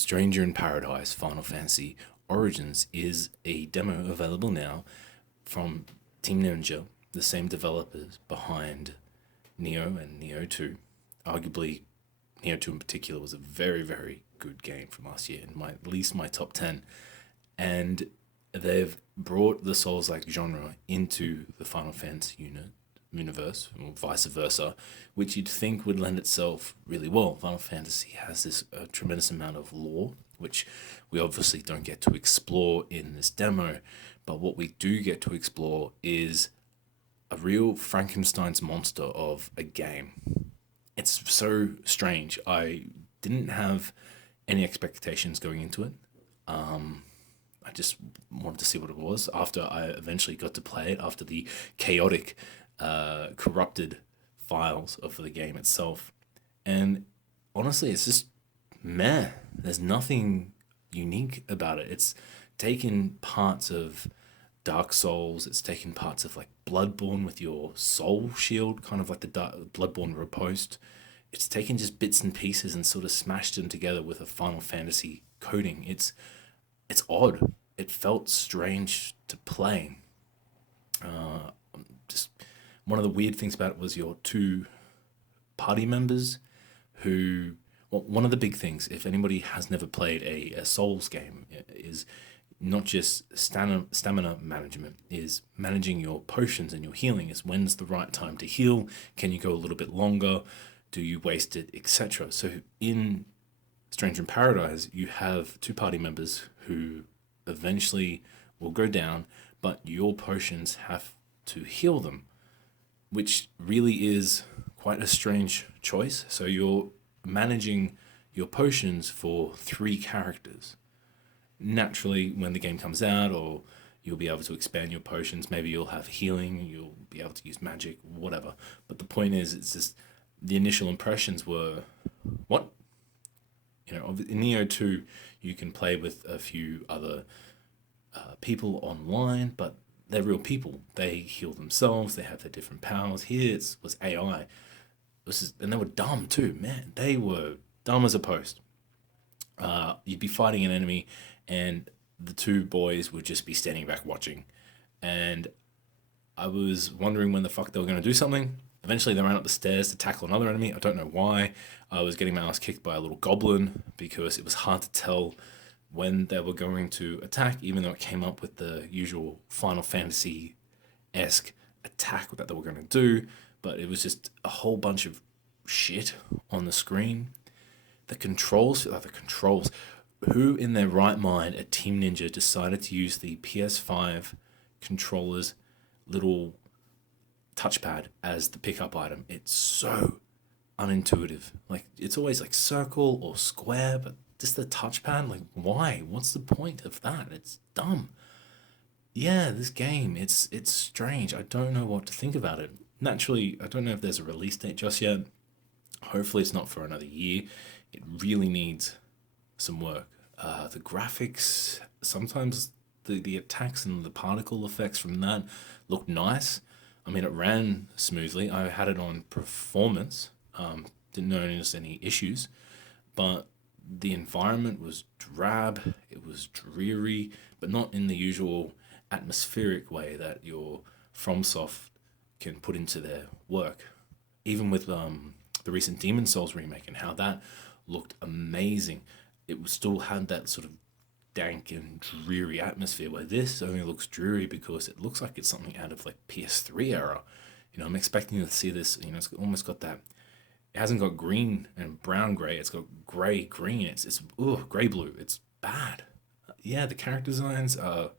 Stranger in Paradise Final Fantasy Origins is a demo available now from Team Ninja, the same developers behind Neo and Neo 2. Arguably, Neo 2 in particular was a very, very good game from last year, in at least my top 10. And they've brought the Souls-like genre into the Final Fantasy universe, or vice versa, which you'd think would lend itself really well. Final Fantasy has this tremendous amount of lore, which we obviously don't get to explore in this demo, but what we do get to explore is a real Frankenstein's monster of a game. It's so strange. I didn't have any expectations going into it. I just wanted to see what it was after I eventually got to play it, after the chaotic, corrupted files of the game itself. And honestly, it's just meh. There's nothing unique about it. It's taken parts of Dark Souls, it's taken parts of like Bloodborne with your soul shield, kind of like the Bloodborne riposte. It's taken just bits and pieces and sort of smashed them together with a Final Fantasy coding. It's odd. It felt strange to play. Just one of the weird things about it was your two party members who, well, one of the big things, if anybody has never played a Souls game, is not just stamina management, is managing your potions and your healing. Is when's the right time to heal? Can you go a little bit longer? Do you waste it, etc.? So in Stranger in Paradise, you have two party members who eventually will go down, but your potions have to heal them, which really is quite a strange choice. So you're managing your potions for three characters. Naturally, when the game comes out, or you'll be able to expand your potions, maybe you'll have healing, you'll be able to use magic, whatever. But the point is, it's just the initial impressions were, what? In Neo 2, you can play with a few other people online, but they're real people. They heal themselves, they have their different powers. Here it was AI. And they were dumb too, man. They were dumb as a post. You'd be fighting an enemy, and the two boys would just be standing back watching. And I was wondering when the fuck they were going to do something. Eventually, they ran up the stairs to tackle another enemy. I don't know why. I was getting my ass kicked by a little goblin because it was hard to tell when they were going to attack, even though it came up with the usual Final Fantasy-esque attack that they were going to do. But it was just a whole bunch of shit on the screen. The controls. Who in their right mind at Team Ninja decided to use the PS5 controller's little touchpad as the pickup item? It's so unintuitive. Like, it's always like circle or square, but just the touchpad, like, why? What's the point of that? It's dumb. Yeah, this game, it's strange. I don't know what to think about it. Naturally, I don't know if there's a release date just yet. Hopefully it's not for another year. It really needs some work. The graphics, sometimes the attacks and the particle effects from that look nice. I mean, it ran smoothly. I had it on performance. Didn't notice any issues, but the environment was drab. It was dreary, but not in the usual atmospheric way that your FromSoft can put into their work. Even with the recent Demon Souls remake and how that looked amazing, it still had that sort of dank and dreary atmosphere, where this only looks dreary because it looks like it's something out of like PS3 era. I'm expecting to see this, it's almost got that, it hasn't got green and brown gray, it's got gray green, it's gray blue. It's bad. Yeah, the character designs are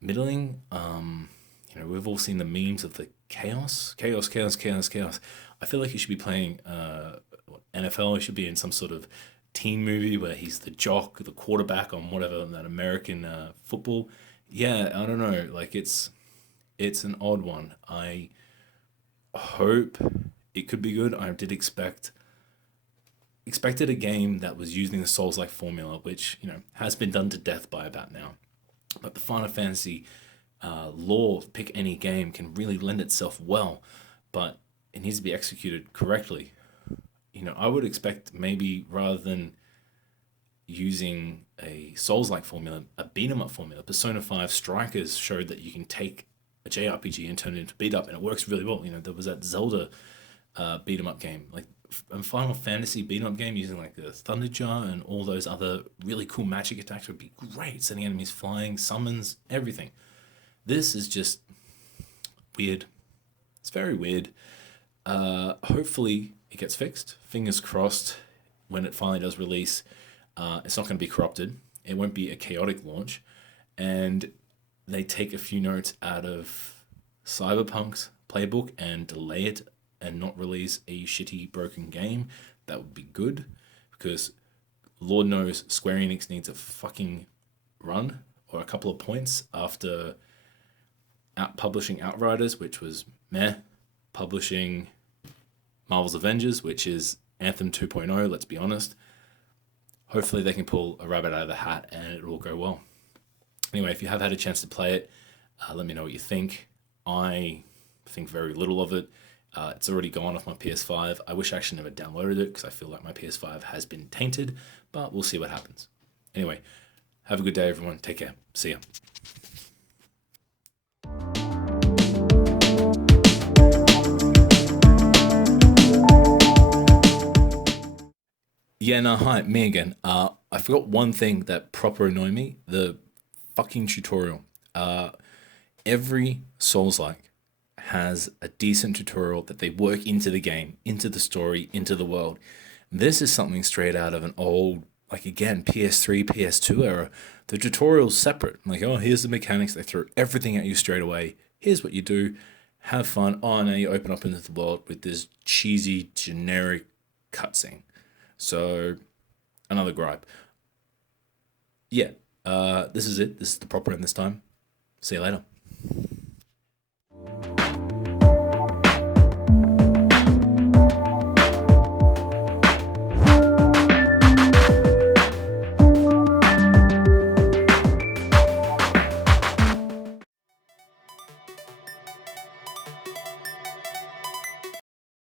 middling. We've all seen the memes of the chaos. I feel like you should be playing NFL. You should be in some sort of teen movie where he's the jock, the quarterback on whatever, that American football. Yeah, I don't know. Like, it's an odd one. I hope it could be good. I did expected a game that was using the Souls-like formula, which has been done to death by about now. But the Final Fantasy lore, pick any game, can really lend itself well, but it needs to be executed correctly. I would expect maybe rather than using a Souls-like formula, a beat 'em up formula. Persona 5 Strikers showed that you can take a JRPG and turn it into beat up, and it works really well. There was that Zelda beat 'em up game, like a Final Fantasy beat 'em up game using like the Thunder Jar and all those other really cool magic attacks would be great. Sending enemies flying, summons, everything. This is just weird. It's very weird. Hopefully it gets fixed. Fingers crossed when it finally does release, it's not going to be corrupted. It won't be a chaotic launch. And they take a few notes out of Cyberpunk's playbook and delay it and not release a shitty broken game. That would be good, because Lord knows Square Enix needs a fucking run or a couple of points after publishing Outriders, which was meh, publishing Marvel's Avengers, which is Anthem 2.0, let's be honest. Hopefully they can pull a rabbit out of the hat and it will go well. Anyway, if you have had a chance to play it, let me know what you think. I think very little of it. It's already gone off my PS5. I wish I actually never downloaded it because I feel like my PS5 has been tainted, but we'll see what happens. Anyway, have a good day, everyone. Take care. See ya. Yeah, no, hi, me again. I forgot one thing that proper annoyed me: the fucking tutorial. Every Souls-like has a decent tutorial that they work into the game, into the story, into the world. This is something straight out of an old, like again, PS3, PS2 era. The tutorial's separate. Like, oh, here's the mechanics. They throw everything at you straight away. Here's what you do. Have fun. Oh, now you open up into the world with this cheesy, generic cutscene. So, another gripe. Yeah, this is it. This is the proper end this time. See you later.